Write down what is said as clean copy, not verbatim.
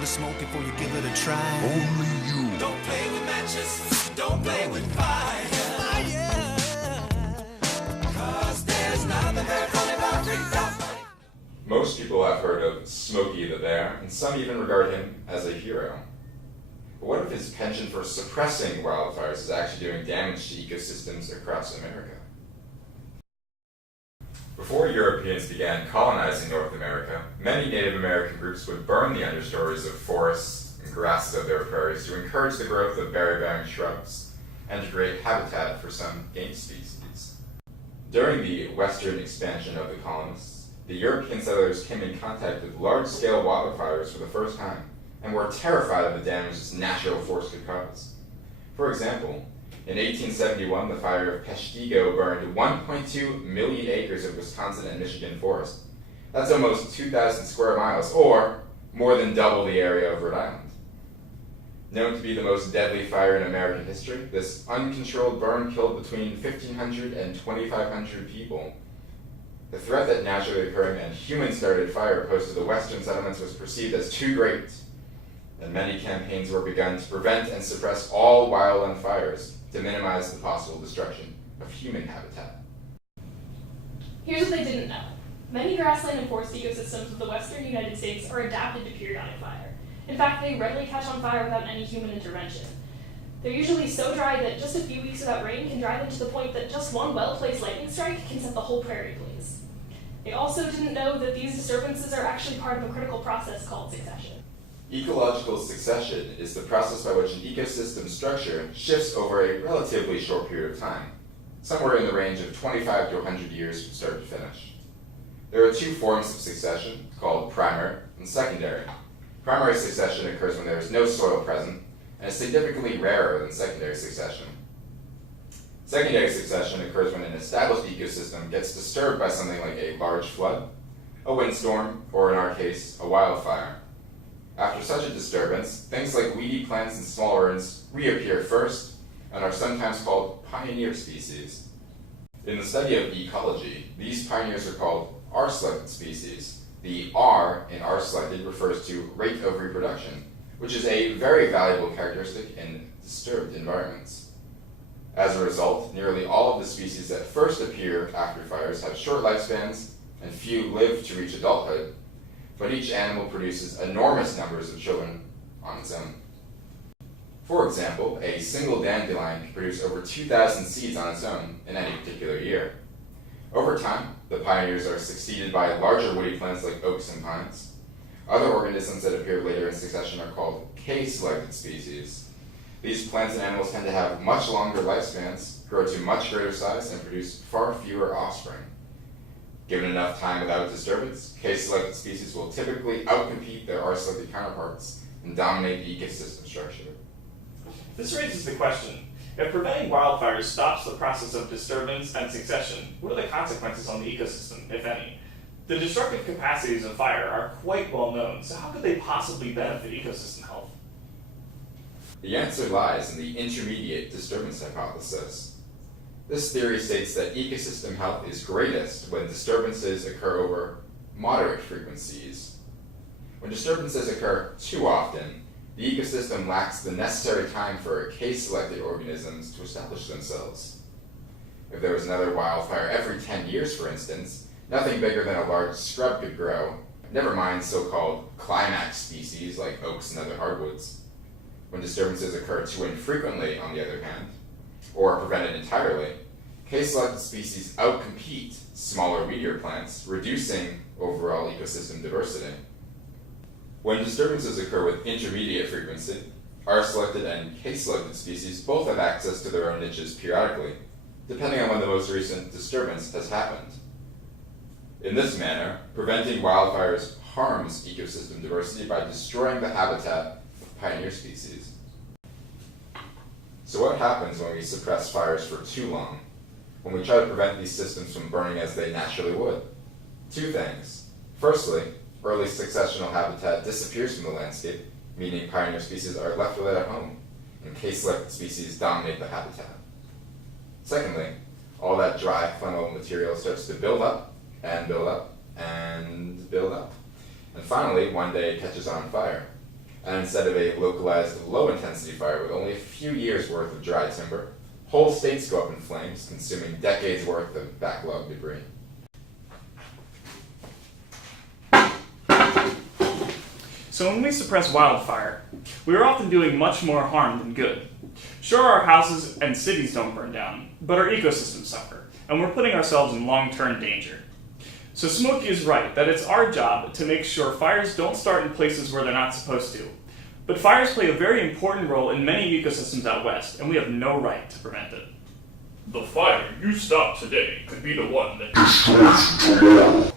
to smoke before you give it a try. Only you. Don't play with matches, don't play with fire. Cause there's nothing that only about freedom. Most people have heard of Smokey the Bear, and some even regard him as a hero. But what if his penchant for suppressing wildfires is actually doing damage to ecosystems across America? Before Europeans began colonizing North America, many Native American groups would burn the understories of forests and grasses of their prairies to encourage the growth of berry-bearing shrubs and to create habitat for some game species. During the western expansion of the colonists, the European settlers came in contact with large-scale wildfires for the first time and were terrified of the damage this natural force could cause. For example, in 1871, the fire of Peshtigo burned 1.2 million acres of Wisconsin and Michigan forest. That's almost 2,000 square miles, or more than double the area of Rhode Island. Known to be the most deadly fire in American history, this uncontrolled burn killed between 1,500 and 2,500 people. The threat that naturally occurring and human-started fire posed to the western settlements was perceived as too great, and many campaigns were begun to prevent and suppress all wildland fires to minimize the possible destruction of human habitat. Here's what they didn't know. Many grassland and forest ecosystems of the western United States are adapted to periodic fire. In fact, they readily catch on fire without any human intervention. They're usually so dry that just a few weeks without rain can dry them to the point that just one well-placed lightning strike can set the whole prairie ablaze. They also didn't know that these disturbances are actually part of a critical process called succession. Ecological succession is the process by which an ecosystem structure shifts over a relatively short period of time, somewhere in the range of 25 to 100 years from start to finish. There are two forms of succession, called primary and secondary. Primary succession occurs when there is no soil present, and is significantly rarer than secondary succession. Secondary succession occurs when an established ecosystem gets disturbed by something like a large flood, a windstorm, or in our case, a wildfire. After such a disturbance, things like weedy plants and small ferns reappear first and are sometimes called pioneer species. In the study of ecology, these pioneers are called R-selected species. The R in R-selected refers to rate of reproduction, which is a very valuable characteristic in disturbed environments. As a result, nearly all of the species that first appear after fires have short lifespans, and few live to reach adulthood, but each animal produces enormous numbers of children on its own. For example, a single dandelion can produce over 2,000 seeds on its own in any particular year. Over time, the pioneers are succeeded by larger woody plants like oaks and pines. Other organisms that appear later in succession are called K-selected species. These plants and animals tend to have much longer lifespans, grow to much greater size, and produce far fewer offspring. Given enough time without disturbance, K-selected species will typically outcompete their R-selected counterparts and dominate the ecosystem structure. This raises the question, if preventing wildfires stops the process of disturbance and succession, what are the consequences on the ecosystem, if any? The destructive capacities of fire are quite well known, so how could they possibly benefit ecosystem health? The answer lies in the intermediate disturbance hypothesis. This theory states that ecosystem health is greatest when disturbances occur over moderate frequencies. When disturbances occur too often, the ecosystem lacks the necessary time for K-selected organisms to establish themselves. If there was another wildfire every 10 years, for instance, nothing bigger than a large scrub could grow, never mind so-called climax species like oaks and other hardwoods. When disturbances occur too infrequently, on the other hand, or are prevented entirely, K-selected species outcompete smaller weedier plants, reducing overall ecosystem diversity. When disturbances occur with intermediate frequency, R-selected and K-selected species both have access to their own niches periodically, depending on when the most recent disturbance has happened. In this manner, preventing wildfires harms ecosystem diversity by destroying the habitat of pioneer species. So what happens when we suppress fires for too long? When we try to prevent these systems from burning as they naturally would? Two things. Firstly, early successional habitat disappears from the landscape, meaning pioneer species are left without a home, and K-selected species dominate the habitat. Secondly, all that dry, flammable material starts to build up, and build up, and build up. And finally, one day it catches on fire. And instead of a localized low-intensity fire with only a few years' worth of dry timber, whole states go up in flames, consuming decades' worth of backlogged debris. So when we suppress wildfire, we are often doing much more harm than good. Sure, our houses and cities don't burn down, but our ecosystems suffer, and we're putting ourselves in long-term danger. So Smokey is right that it's our job to make sure fires don't start in places where they're not supposed to. But fires play a very important role in many ecosystems out west, and we have no right to prevent it. The fire you stop today could be the one that